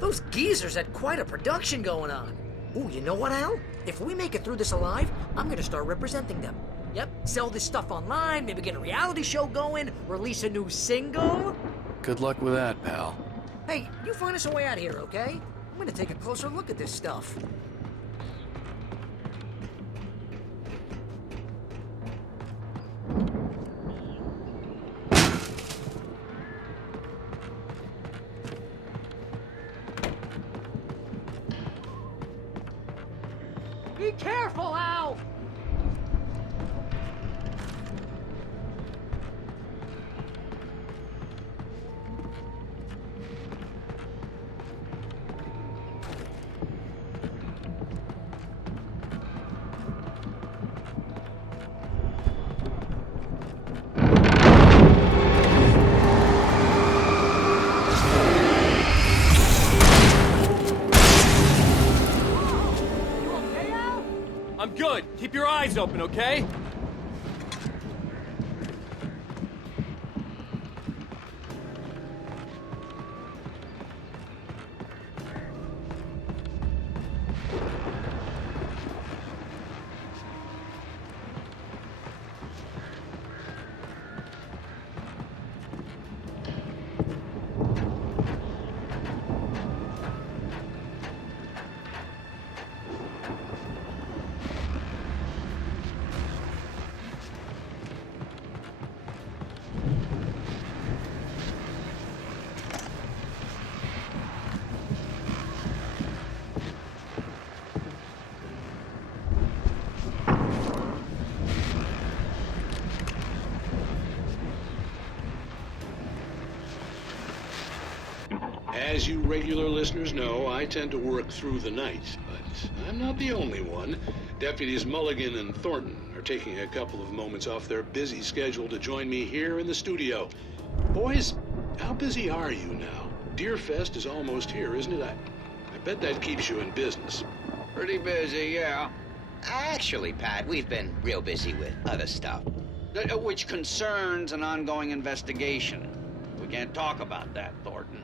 Those geezers had quite a production going on. Ooh, you know what, Al? If we make it through this alive, I'm gonna start representing them. Yep, sell this stuff online, maybe get a reality show going, release a new single. Good luck with that, pal. Hey, you find us a way out of here, okay? I'm gonna take a closer look at this stuff. Be careful, Al! I'm good. Keep your eyes open, okay? As you regular listeners know, I tend to work through the night, but I'm not the only one. Deputies Mulligan and Thornton are taking a couple of moments off their busy schedule to join me here in the studio. Boys, how busy are you now? Deerfest is almost here, isn't it? I bet that keeps you in business. Pretty busy, yeah. Actually, Pat, we've been real busy with other stuff. Which concerns an ongoing investigation. We can't talk about that, Thornton.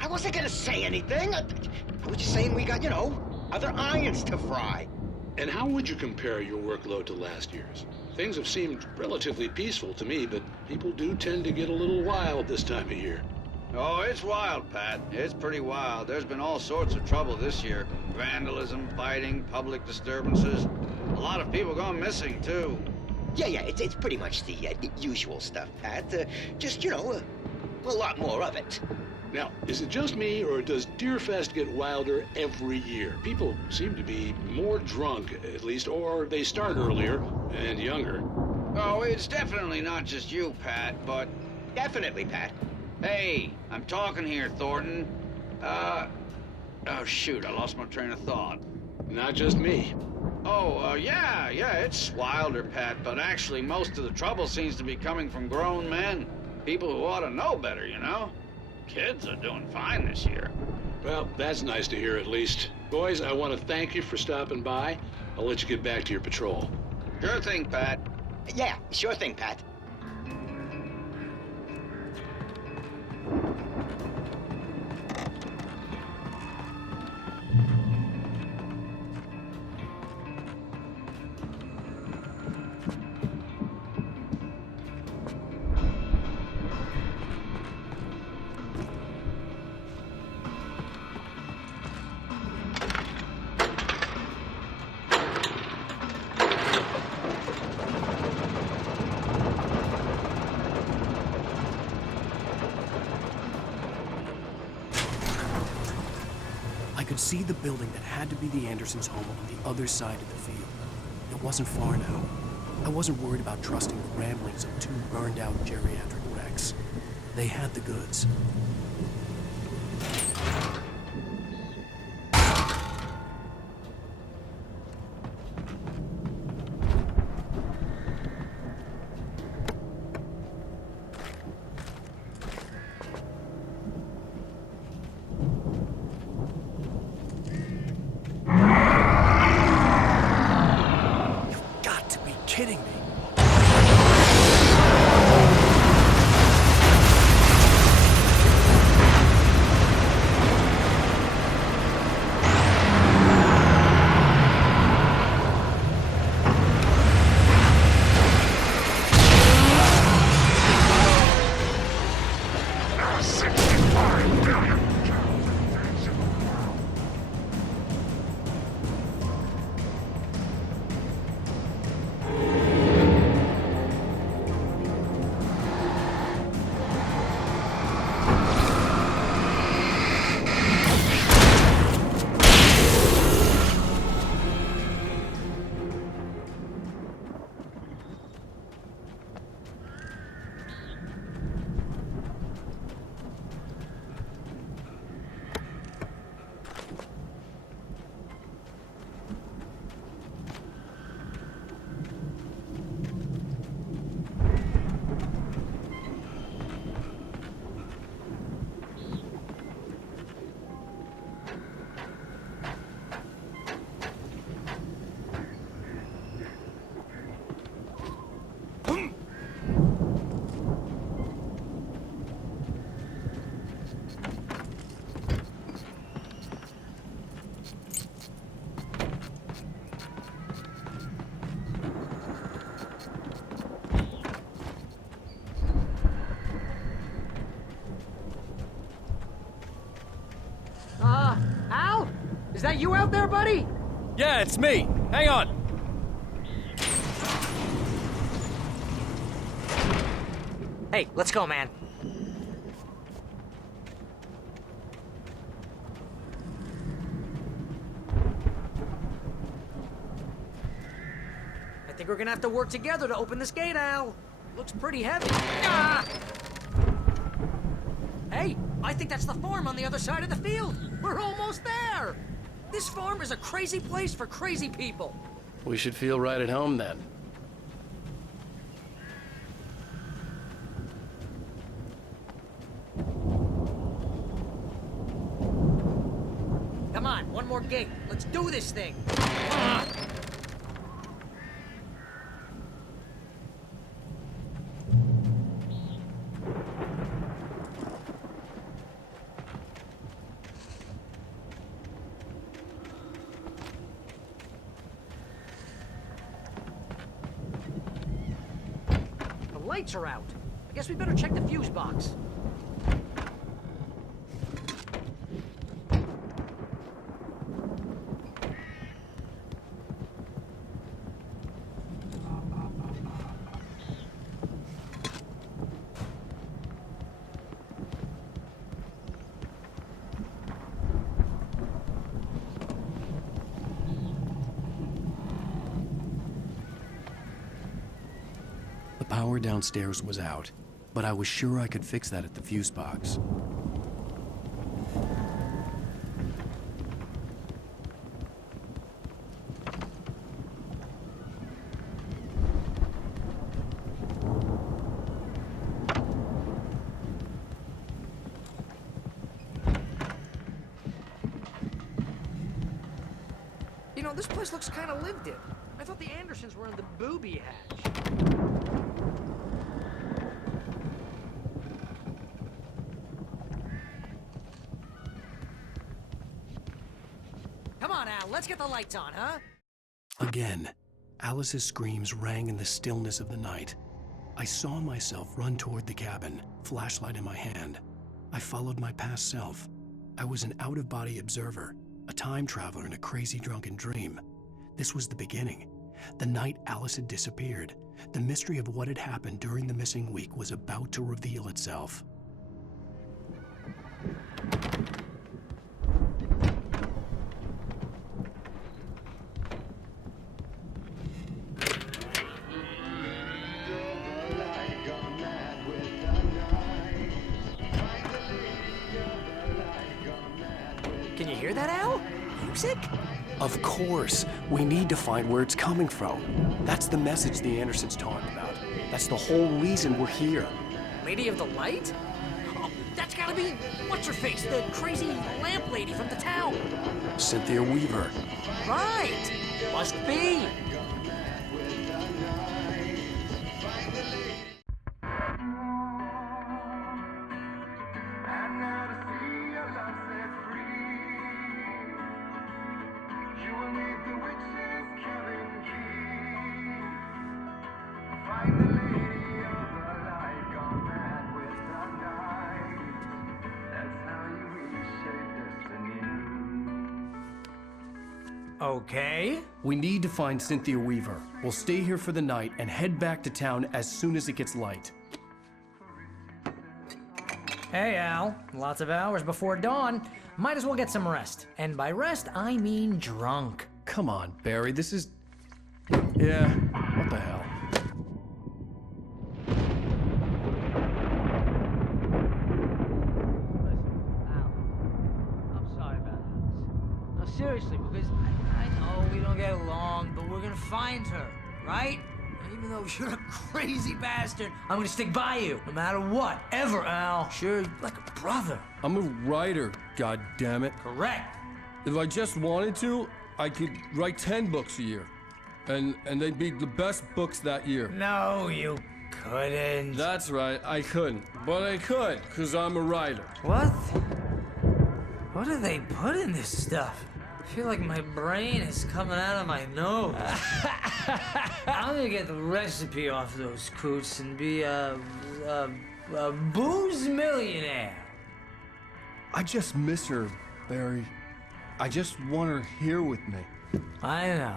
I wasn't gonna say anything. I was just saying we got, you know, other irons to fry. And how would you compare your workload to last year's? Things have seemed relatively peaceful to me, but people do tend to get a little wild this time of year. Oh, it's wild, Pat. It's pretty wild. There's been all sorts of trouble this year. Vandalism, fighting, public disturbances. A lot of people gone missing, too. Yeah, it's pretty much the usual stuff, Pat. Just, you know, a lot more of it. Now, is it just me, or does Deerfest get wilder every year? People seem to be more drunk, at least, or they start earlier and younger. Oh, it's definitely not just you, Pat, but... Definitely, Pat. Hey, I'm talking here, Thornton. Oh, shoot, I lost my train of thought. Not just me. Oh, yeah, it's wilder, Pat, but actually most of the trouble seems to be coming from grown men. People who ought to know better, you know? Kids are doing fine this year. Well, that's nice to hear at least. Boys, I want to thank you for stopping by. I'll let you get back to your patrol. Sure thing, Pat. Yeah, sure thing, Pat. I could see the building that had to be the Andersons' home on the other side of the field. It wasn't far now. I wasn't worried about trusting the ramblings of two burned-out geriatric wrecks. They had the goods. Kidding me. Al? Is that you out there, buddy? Yeah, it's me. Hang on. Hey, let's go, man. I think we're gonna have to work together to open this gate, Al. Looks pretty heavy. Ah! Hey, I think that's the farm on the other side of the field. We're almost there. This farm is a crazy place for crazy people. We should feel right at home then. Come on, one more gate. Let's do this thing. The lights are out. I guess we better check the fuse box. The power downstairs was out, but I was sure I could fix that at the fuse box. You know, this place looks kind of lived in. I thought the Andersons were in the booby hatch. Come on, Al, let's get the lights on, huh? Again, Alice's screams rang in the stillness of the night. I saw myself run toward the cabin, flashlight in my hand. I followed my past self. I was an out-of-body observer, a time traveler in a crazy drunken dream. This was the beginning. The night Alice had disappeared. The mystery of what had happened during the missing week was about to reveal itself. Can you hear that, Al? Music? Of course. We need to find where it's coming from. That's the message the Andersons talked about. That's the whole reason we're here. Lady of the Light? Oh, that's gotta be, what's-her-face, the crazy lamp lady from the town. Cynthia Weaver. Right. Must be. Okay. We need to find Cynthia Weaver. We'll stay here for the night and head back to town as soon as it gets light. Hey, Al. Lots of hours before dawn. Might as well get some rest. And by rest, I mean drunk. Come on, Barry, this is... Yeah, what the hell? I'm sorry about this. No, seriously, because I know we don't get along, but we're gonna find her, right? And even though you're a crazy bastard, I'm gonna stick by you, no matter what, ever, Al. Sure, like a brother. I'm a writer, goddammit. Correct. If I just wanted to, I could write 10 books a year. And they'd be the best books that year. No, you couldn't. That's right, I couldn't. But I could, because I'm a writer. What? What do they put in this stuff? I feel like my brain is coming out of my nose. I'm gonna get the recipe off those coots and be a booze millionaire. I just miss her, Barry. I just want her here with me. I know,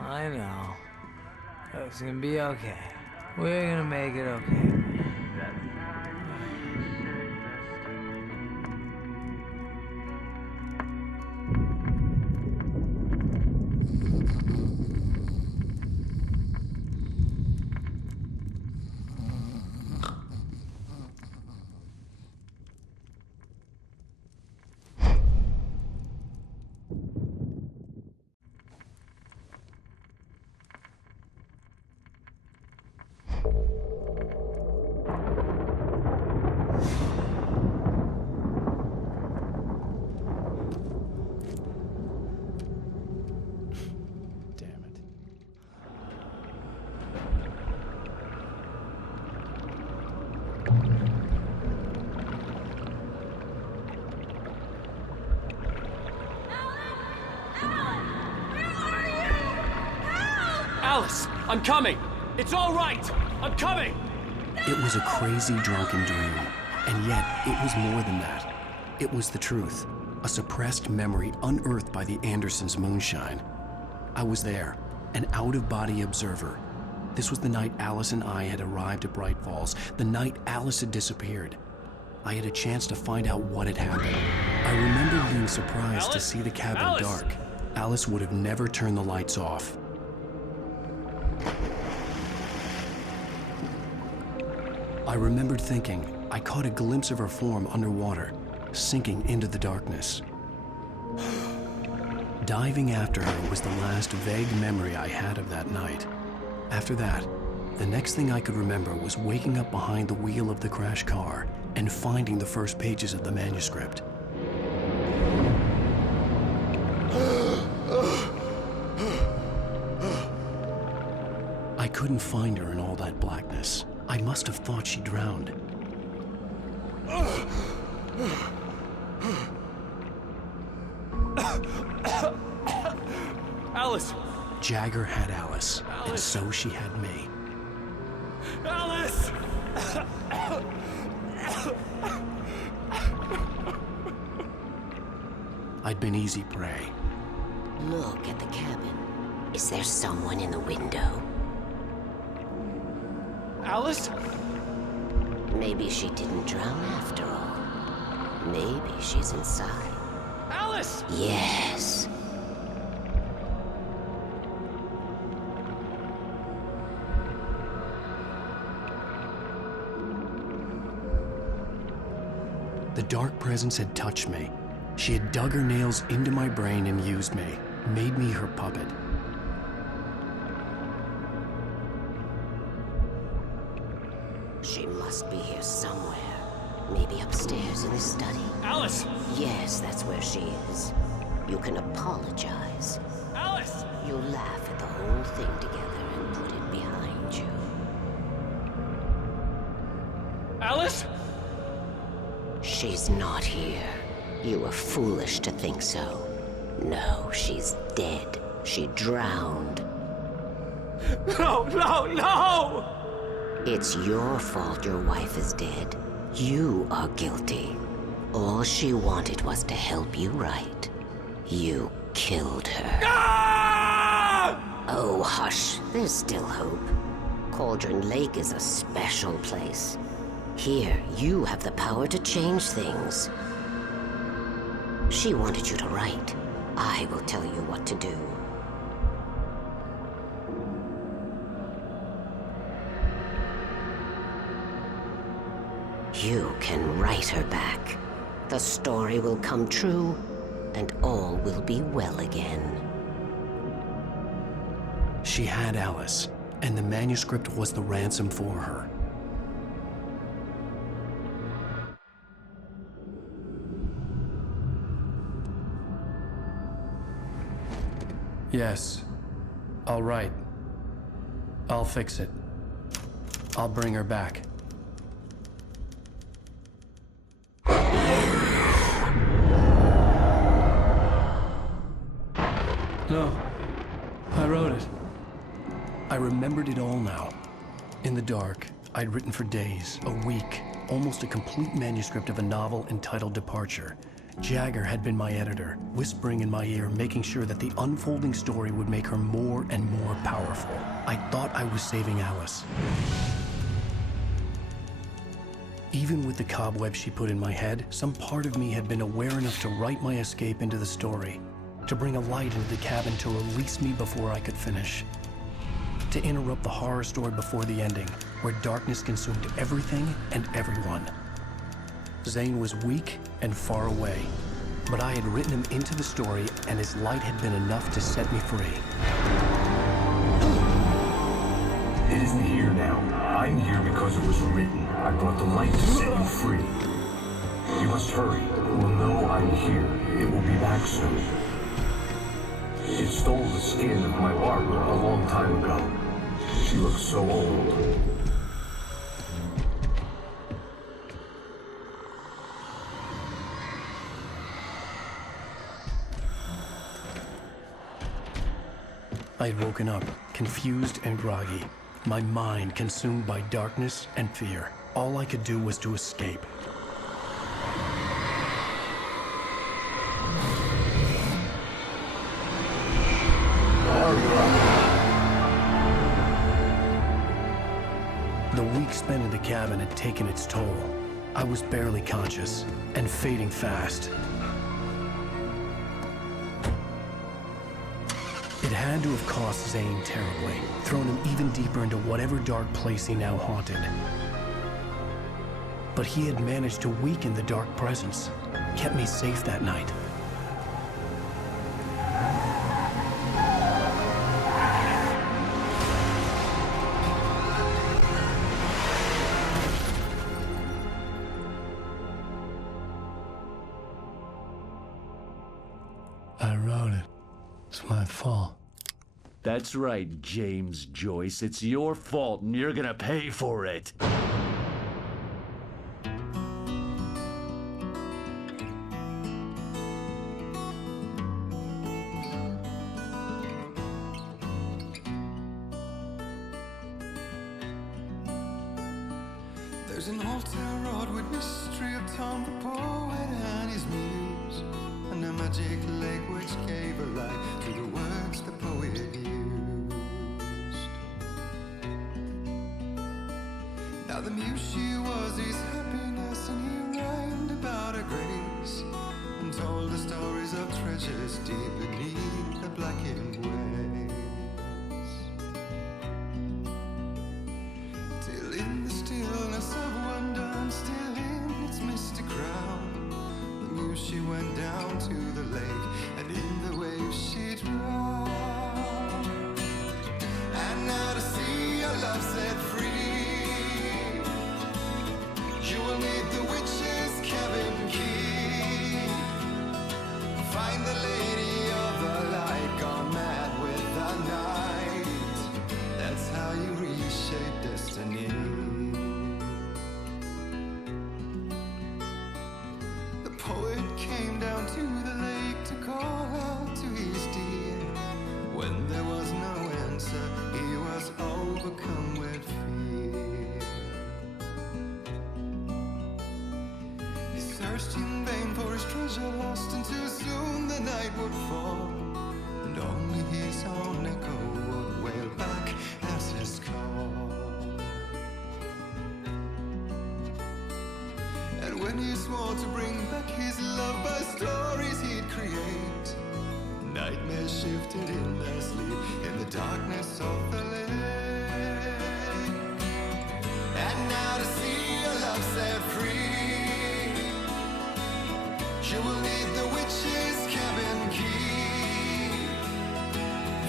Al. I know. It's gonna be okay. We're gonna make it okay. Alice, I'm coming! It's all right! I'm coming! It was a crazy, drunken dream, and yet it was more than that. It was the truth, a suppressed memory unearthed by the Andersons' moonshine. I was there, an out-of-body observer. This was the night Alice and I had arrived at Bright Falls, the night Alice had disappeared. I had a chance to find out what had happened. I remember being surprised to see the cabin dark. Alice would have never turned the lights off. I remembered thinking I caught a glimpse of her form underwater, sinking into the darkness. Diving after her was the last vague memory I had of that night. After that, the next thing I could remember was waking up behind the wheel of the crashed car and finding the first pages of the manuscript. I couldn't find her in all that blackness. I must have thought she drowned. Alice! Jagger had Alice, and so she had me. Alice! I'd been easy prey. Look at the cabin. Is there someone in the window? Alice? Maybe she didn't drown after all. Maybe she's inside. Alice! Yes. The dark presence had touched me. She had dug her nails into my brain and used me, made me her puppet. She must be here somewhere. Maybe upstairs in the study. Alice! Yes, that's where she is. You can apologize. Alice! You laugh at the whole thing together and put it behind you. Alice? She's not here. You were foolish to think so. No, she's dead. She drowned. No, no, no! It's your fault your wife is dead. You are guilty. All she wanted was to help you right. You killed her. Ah! Oh, hush. There's still hope. Cauldron Lake is a special place. Here, you have the power to change things. She wanted you to write. I will tell you what to do. You can write her back. The story will come true, and all will be well again. She had Alice, and the manuscript was the ransom for her. Yes. I'll write. I'll fix it. I'll bring her back. No. I wrote it. I remembered it all now. In the dark, I'd written for days, a week, almost a complete manuscript of a novel entitled Departure, Jagger had been my editor, whispering in my ear, making sure that the unfolding story would make her more and more powerful. I thought I was saving Alice. Even with the cobweb she put in my head, some part of me had been aware enough to write my escape into the story, to bring a light into the cabin to release me before I could finish, to interrupt the horror story before the ending, where darkness consumed everything and everyone. Zane was weak and far away, but I had written him into the story, and his light had been enough to set me free. It isn't here now. I'm here because it was written. I brought the light to set you free. You must hurry. It will know I'm here. It will be back soon. It stole the skin of my Barbara a long time ago. She looks so old. I had woken up, confused and groggy, my mind consumed by darkness and fear. All I could do was to escape. The week spent in the cabin had taken its toll. I was barely conscious and fading fast. It had to have cost Zane terribly, thrown him even deeper into whatever dark place he now haunted. But he had managed to weaken the dark presence, kept me safe that night. I wrote it. It's my fault. That's right, James Joyce. It's your fault, and you're gonna pay for it. There's an old town road with mystery of Tom the poet and his muse, and a magic lake which gave a light to the words the poet used. Now the muse she was his happiness, and he rhymed about her grace, and told the stories of treasures deep beneath the blackened waves. Till in the stillness of wonder, and still in its mystic crown, the muse she went down to the lake, and in the waves she drowned. And now to see your love set free, you will need the witch's cabin key. Find the lady of the light, gone mad with the night. That's how you reshape destiny. The poet came down to the lake to call out to his dear. When there was no answer, he was overcome with fear. He searched in vain for his treasure lost, until soon the night would fall, and only his own echo would wail back as his call. And when he swore to bring back his love by stories he'd create, nightmares shifted in their sleep in the darkness of the lake. And now to see your love set free, you will need the witch's cabin key.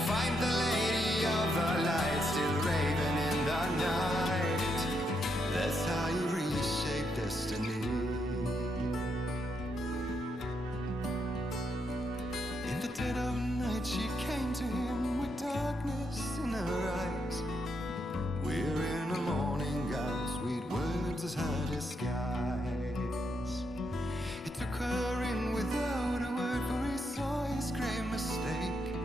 Find the lady of the light, still raving in the night. That's how you reshape destiny. In the dead of night she came to him with darkness in her eyes. We're in a morning gown, sweet words as her disguise. He took her in without a word, for he saw his grave mistake,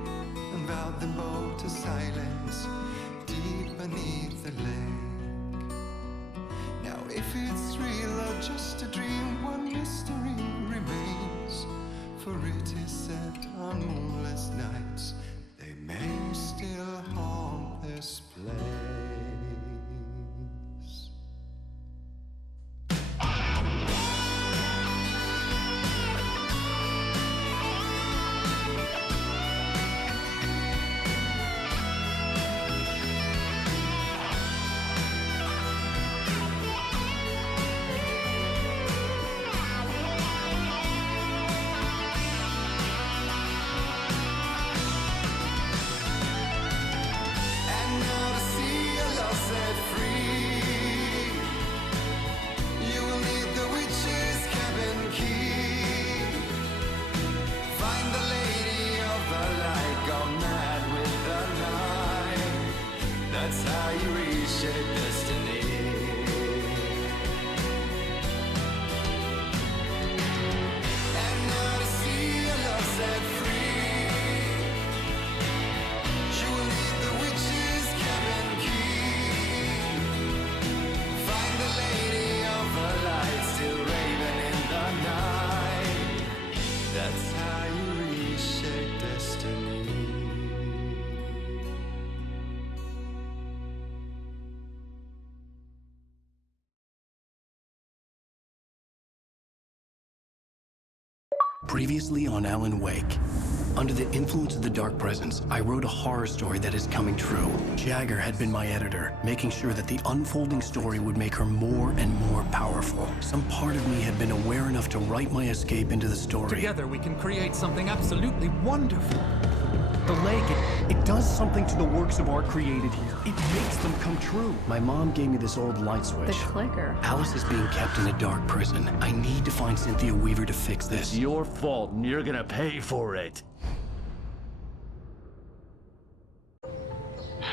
and vowed them both to silence deep beneath the lake. Now if it's real or just a dream, one mystery remains. is set on moonless nights, they may still haunt this place. That's how you reshape destiny. And now to see your love set free, you will need the witch's cabin key. Find the lady of the light still raving in the night. That's how you reshape destiny. Previously on Alan Wake. Under the influence of the dark presence, I wrote a horror story that is coming true. Jagger had been my editor, making sure that the unfolding story would make her more and more powerful. Some part of me had been aware enough to write my escape into the story. Together we can create something absolutely wonderful. The lake, it does something to the works of art created here. It makes them come true. My mom gave me this old light switch. The clicker. Alice is being kept in a dark prison. I need to find Cynthia Weaver to fix this. It's your fault, and you're gonna pay for it.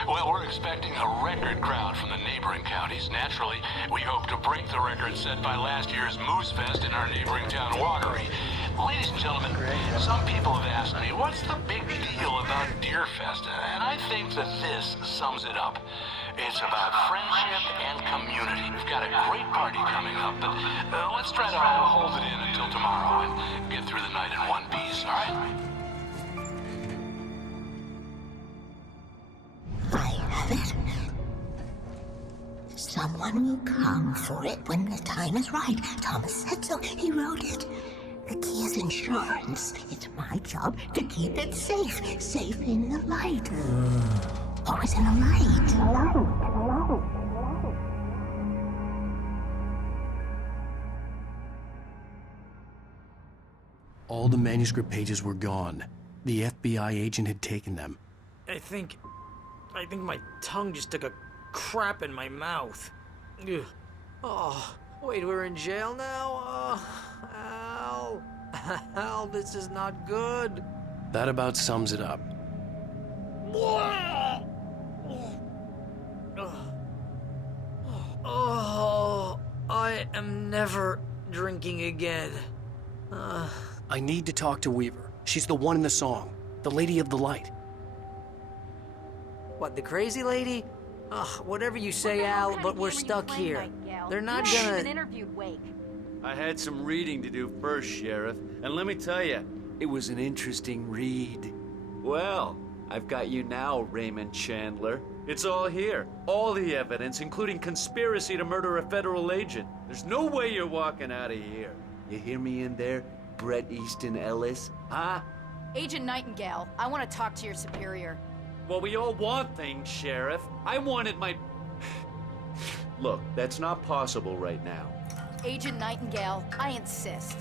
Well, we're expecting a record crowd from the neighboring counties. Naturally, we hope to break the record set by last year's Moose Fest in our neighboring town, Watery. Ladies and gentlemen, some people have asked me, what's the big deal about Deer Fest? And I think that this sums it up. It's about friendship and community. We've got a great party coming up, but let's try to hold it in until tomorrow and get through the night in one piece, all right? I have it. Someone will come for it when the time is right. Thomas said so. He wrote it. The key is insurance. It's my job to keep it safe. Safe in the light. Always in the light. All the manuscript pages were gone. The FBI agent had taken them. I think my tongue just took a crap in my mouth. Ugh. Oh, wait, we're in jail now? Al. Al, this is not good. That about sums it up. Oh, I am never drinking again. I need to talk to Weaver. She's the one in the song. The Lady of the Light. What, the crazy lady? Ugh, whatever you say, Al, but we're stuck here. They're not gonna... interviewed Wake. I had some reading to do first, Sheriff, and let me tell you, it was an interesting read. Well, I've got you now, Raymond Chandler. It's all here. All the evidence, including conspiracy to murder a federal agent. There's no way you're walking out of here. You hear me in there, Bret Easton Ellis? Huh? Agent Nightingale, I want to talk to your superior. Well, we all want things, Sheriff. I wanted my... Look, that's not possible right now. Agent Nightingale, I insist.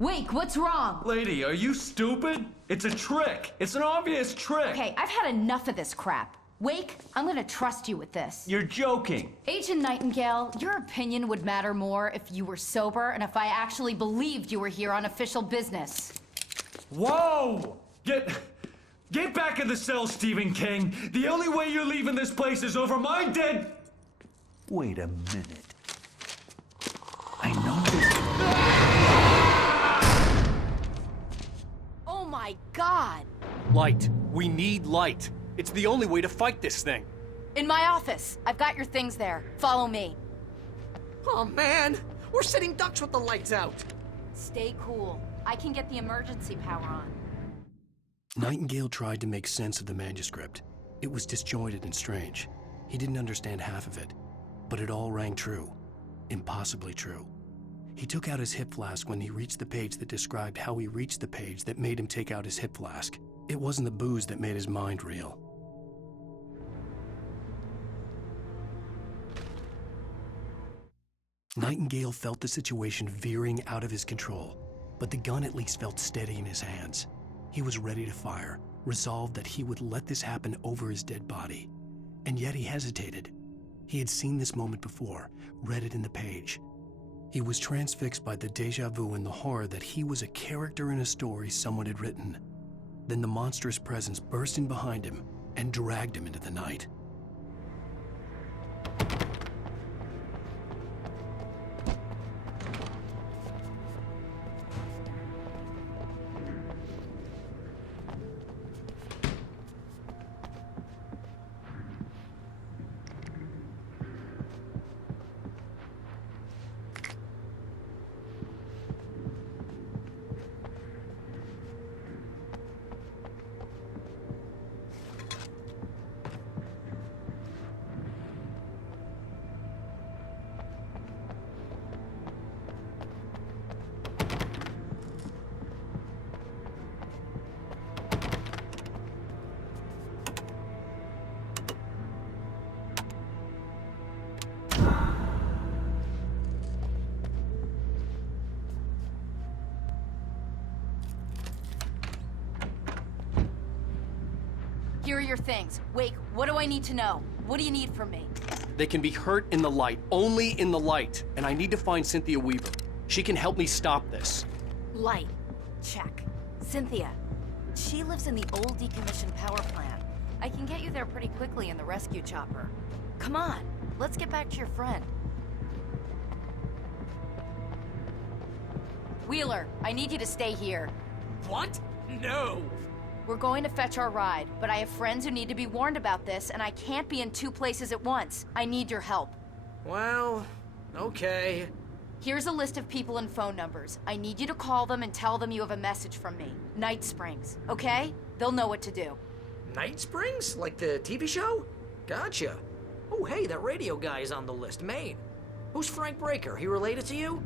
Wake, what's wrong? Lady, are you stupid? It's a trick. It's an obvious trick. Okay, I've had enough of this crap. Wake, I'm gonna trust you with this. You're joking. Agent Nightingale, your opinion would matter more if you were sober and if I actually believed you were here on official business. Whoa! Get back in the cell, Stephen King. The only way you're leaving this place is over my dead... Wait a minute. I know this... Oh my God! Light. We need light. It's the only way to fight this thing. In my office. I've got your things there. Follow me. Oh man, we're sitting ducks with the lights out. Stay cool. I can get the emergency power on. Nightingale tried to make sense of the manuscript. It was disjointed and strange. He didn't understand half of it, but it all rang true. Impossibly true. He took out his hip flask when he reached the page that described how he reached the page that made him take out his hip flask. It wasn't the booze that made his mind reel. Nightingale felt the situation veering out of his control, but the gun at least felt steady in his hands. He was ready to fire, resolved that he would let this happen over his dead body. And yet he hesitated. He had seen this moment before, read it in the page. He was transfixed by the déjà vu and the horror that he was a character in a story someone had written. Then the monstrous presence burst in behind him and dragged him into the night. Here are your things. Wake, what do I need to know? What do you need from me? They can be hurt in the light, only in the light. And I need to find Cynthia Weaver. She can help me stop this. Light. Check. Cynthia. She lives in the old decommissioned power plant. I can get you there pretty quickly in the rescue chopper. Come on, let's get back to your friend. Wheeler, I need you to stay here. What? No! We're going to fetch our ride, but I have friends who need to be warned about this, and I can't be in 2 places at once. I need your help. Well, okay. Here's a list of people and phone numbers. I need you to call them and tell them you have a message from me. Night Springs, okay? They'll know what to do. Night Springs? Like the TV show? Gotcha. Oh, hey, that radio guy is on the list, Maine. Who's Frank Breaker? He related to you?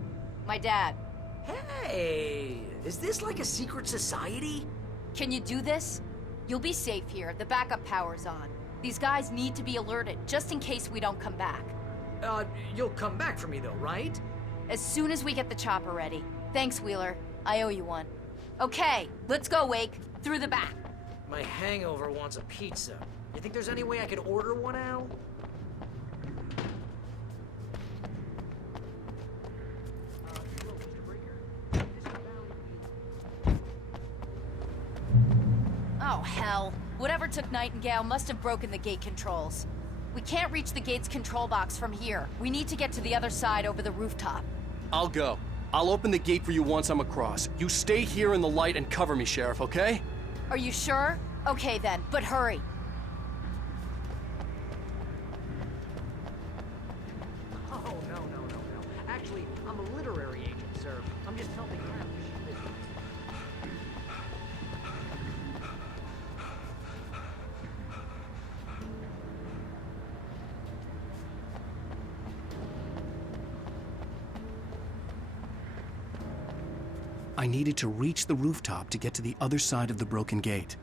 My dad. Hey, is this like a secret society? Can you do this? You'll be safe here. The backup power's on. These guys need to be alerted, just in case we don't come back. You'll come back for me though, right? As soon as we get the chopper ready. Thanks, Wheeler. I owe you one. Okay, let's go, Wake. Through the back. My hangover wants a pizza. You think there's any way I could order one, Al? Oh, hell. Whatever took Nightingale must have broken the gate controls. We can't reach the gate's control box from here. We need to get to the other side over the rooftop. I'll go. I'll open the gate for you once I'm across. You stay here in the light and cover me, Sheriff, okay? Are you sure? Okay then, but hurry. Oh, no. Actually, I'm a literary agent, sir. I'm just helping you out. I needed to reach the rooftop to get to the other side of the broken gate.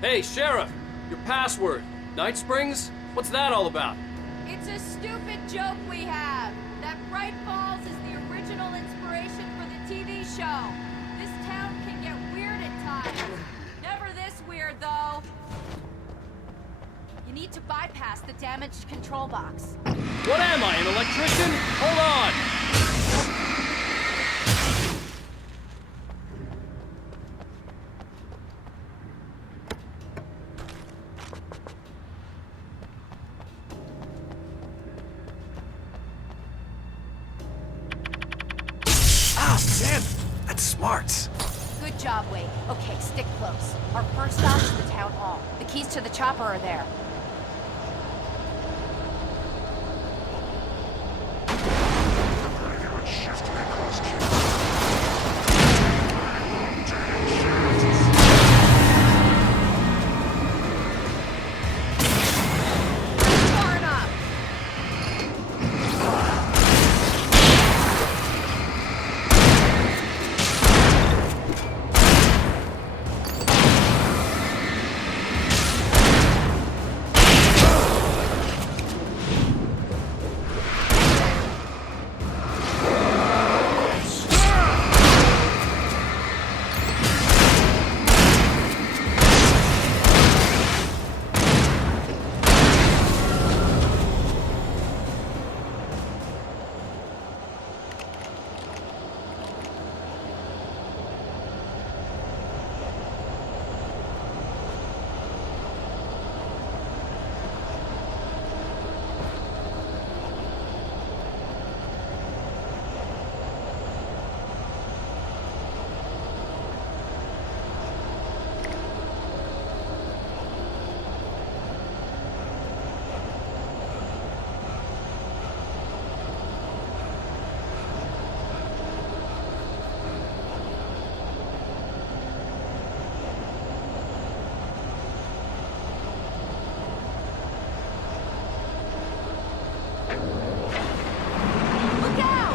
Hey, Sheriff! Your password. Night Springs? What's that all about? It's a stupid joke we have. That Bright Falls is the original inspiration for the TV show. This town can get weird at times. Never this weird, though. You need to bypass the damaged control box. What am I, an electrician? Hold on! Ah, damn! That's smart. Good job, Wake. Okay, stick close. Our first stop is the town hall. The keys to the chopper are there. Far enough. Look out!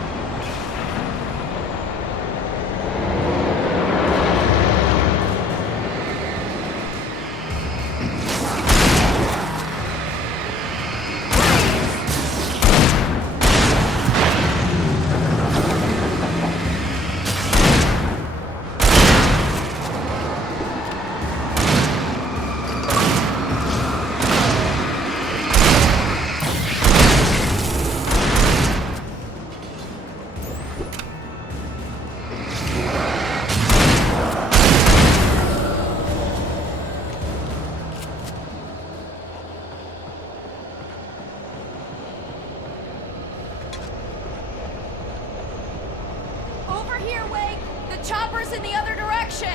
Over here, Wake! The chopper's in the other direction!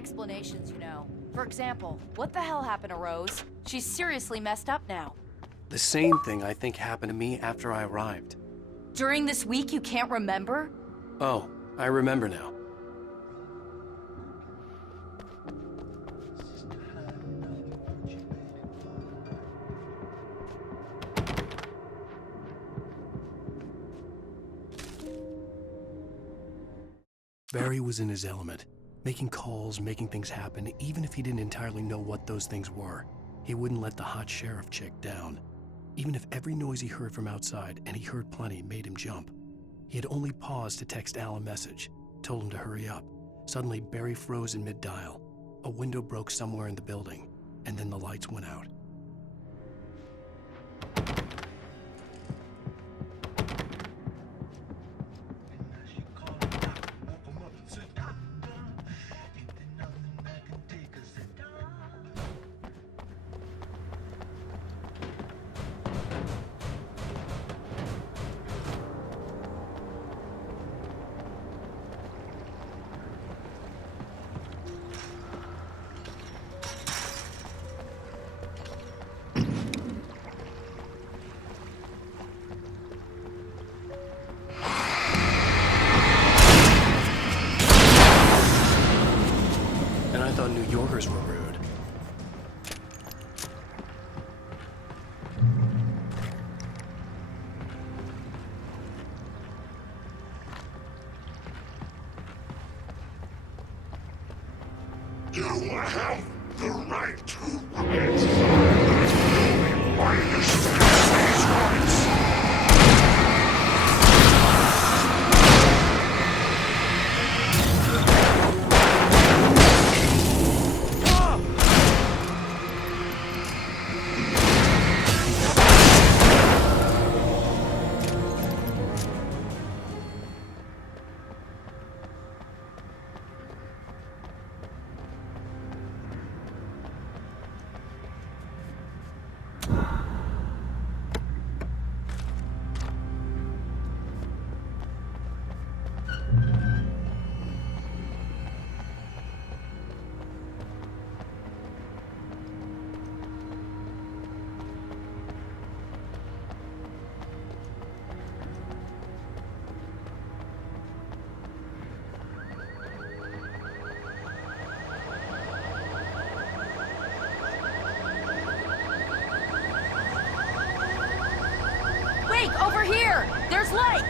explanations, you know. For example, what the hell happened to Rose? She's seriously messed up now. The same thing I think happened to me after I arrived. During this week, you can't remember? Oh, I remember now. Barry was in his element, making calls, making things happen, even if he didn't entirely know what those things were. He wouldn't let the hot sheriff chick down. Even if every noise he heard from outside, and he heard plenty, made him jump. He had only paused to text Al a message, told him to hurry up. Suddenly, Barry froze in mid-dial. A window broke somewhere in the building, and then the lights went out. I thought New Yorkers were rude. You have the right to quit. I understand these rights. Over here! There's light!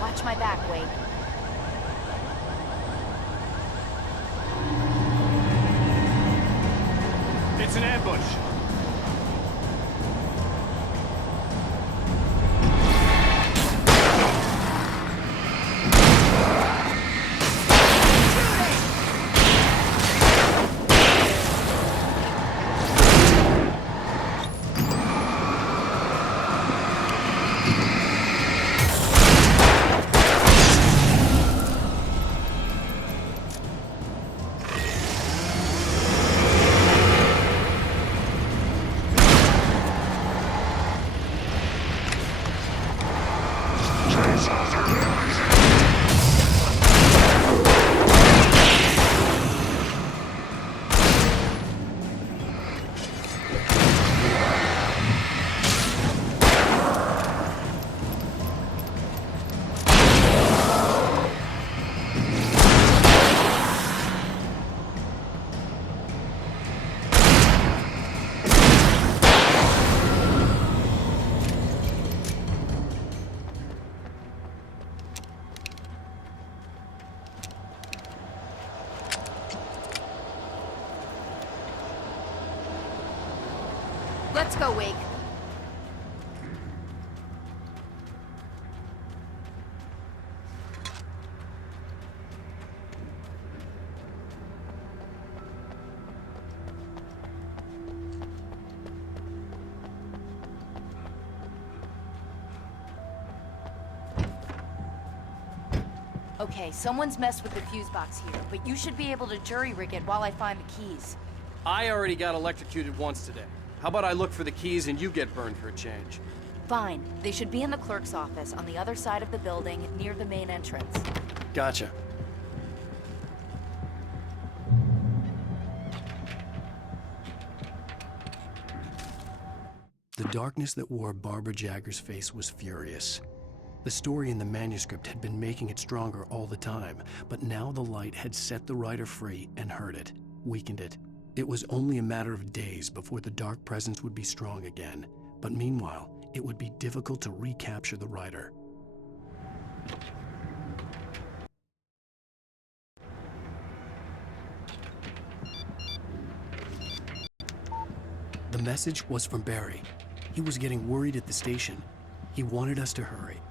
Watch my back, Wade. It's an ambush. Let's go, Wake. Okay, someone's messed with the fuse box here, but you should be able to jury-rig it while I find the keys. I already got electrocuted once today. How about I look for the keys and you get burned for a change? Fine. They should be in the clerk's office on the other side of the building, near the main entrance. Gotcha. The darkness that wore Barbara Jagger's face was furious. The story in the manuscript had been making it stronger all the time, but now the light had set the writer free and hurt it, weakened it. It was only a matter of days before the dark presence would be strong again, but meanwhile, it would be difficult to recapture the writer. The message was from Barry. He was getting worried at the station. He wanted us to hurry.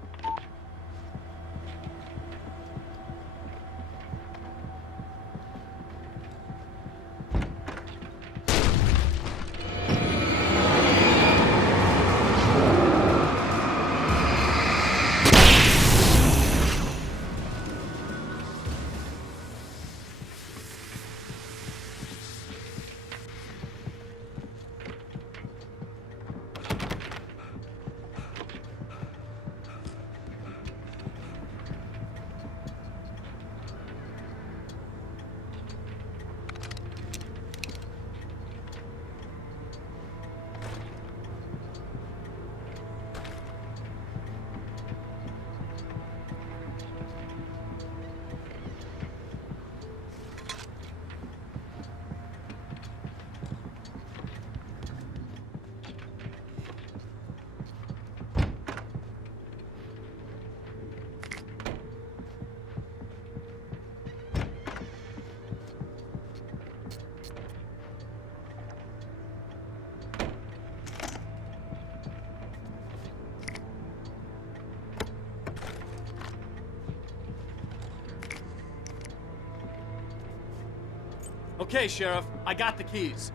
Okay, Sheriff, I got the keys.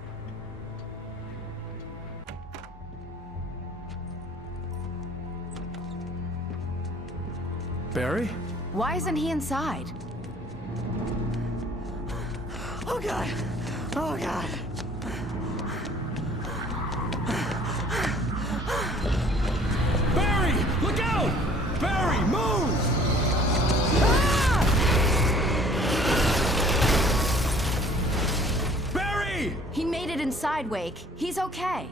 Barry? Why isn't he inside? Oh, God. Oh, God. Barry! Look out! Barry, move! Barry! He made it inside, Wake. He's okay.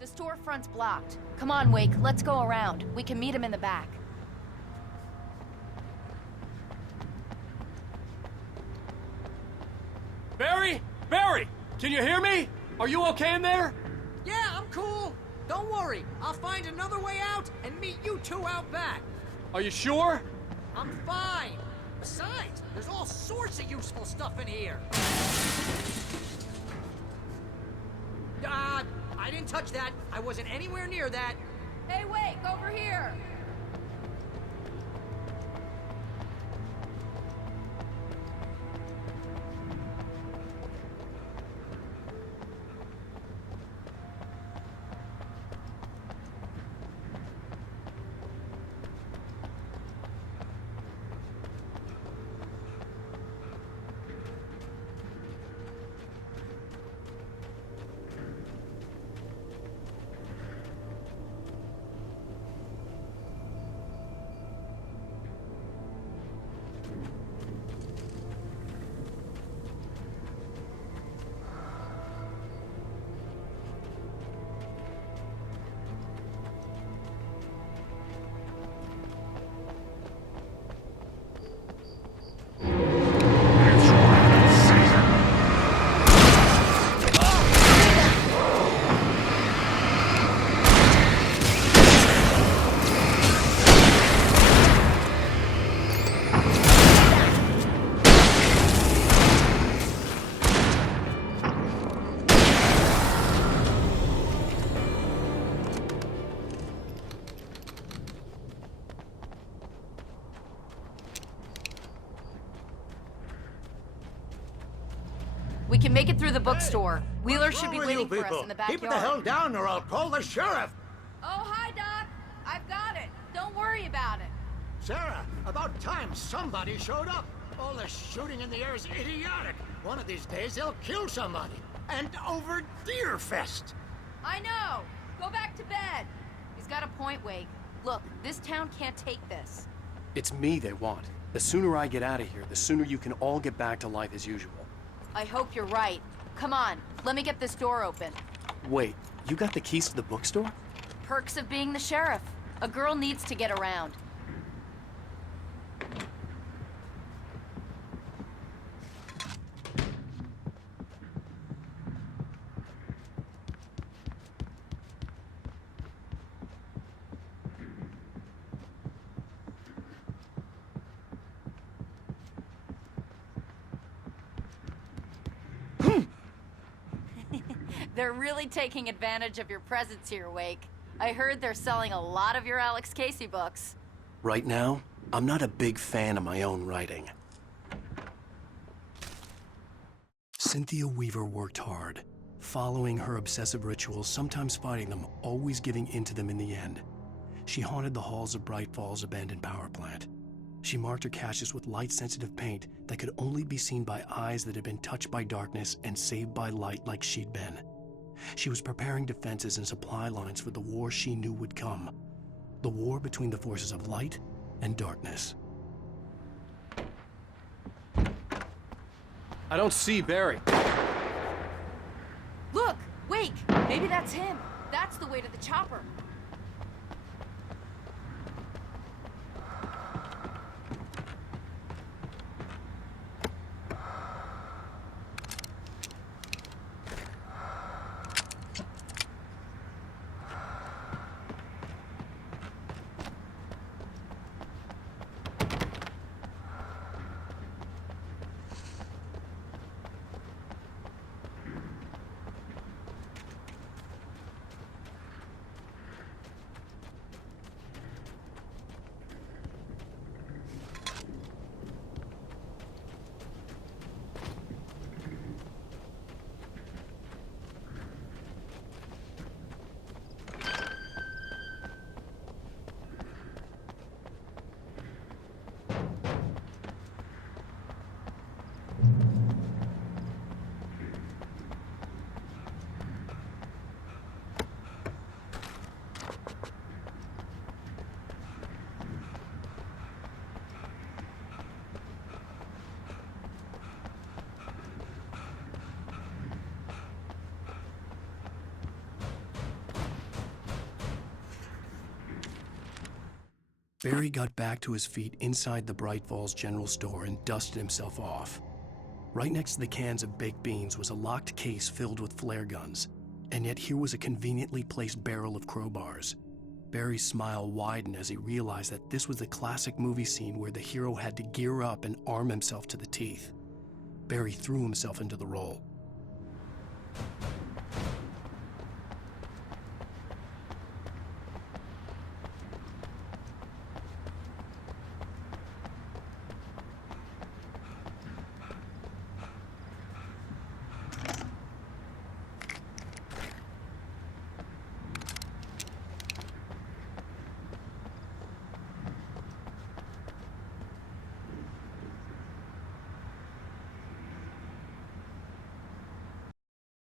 The storefront's blocked. Come on, Wake, let's go around. We can meet him in the back. Barry? Barry! Can you hear me? Are you okay in there? Yeah, I'm cool. Don't worry. I'll find another way out and meet you two out back. Are you sure? I'm fine. Besides, there's all sorts of useful stuff in here. I didn't touch that. I wasn't anywhere near that. Hey, Wake, over here! We can make it through the bookstore. Wheeler should be waiting for us in the backyard. Keep the hell down or I'll call the sheriff! Oh, hi, Doc. I've got it. Don't worry worry about it. Sarah, about time somebody showed up. All the shooting in the air is idiotic. One of these days they'll kill somebody. And over Deerfest. I know. Go back to bed. He's got a point, Wake. Look, this town can't take this. It's me they want. The sooner I get out of here, the sooner you can all get back to life as usual. I hope you're right. Come on, let me get this door open. Wait, you got the keys to the bookstore? Perks of being the sheriff. A girl needs to get around. They're really taking advantage of your presence here, Wake. I heard they're selling a lot of your Alex Casey books. Right now, I'm not a big fan of my own writing. Cynthia Weaver worked hard, following her obsessive rituals, sometimes fighting them, always giving in to them in the end. She haunted the halls of Bright Falls abandoned power plant. She marked her caches with light-sensitive paint that could only be seen by eyes that had been touched by darkness and saved by light like she'd been. She was preparing defenses and supply lines for the war she knew would come. The war between the forces of light and darkness. I don't see Barry. Look! Wake! Maybe that's him. That's the way to the chopper. Barry got back to his feet inside the Bright Falls General Store and dusted himself off. Right next to the cans of baked beans was a locked case filled with flare guns, and yet here was a conveniently placed barrel of crowbars. Barry's smile widened as he realized that this was the classic movie scene where the hero had to gear up and arm himself to the teeth. Barry threw himself into the role.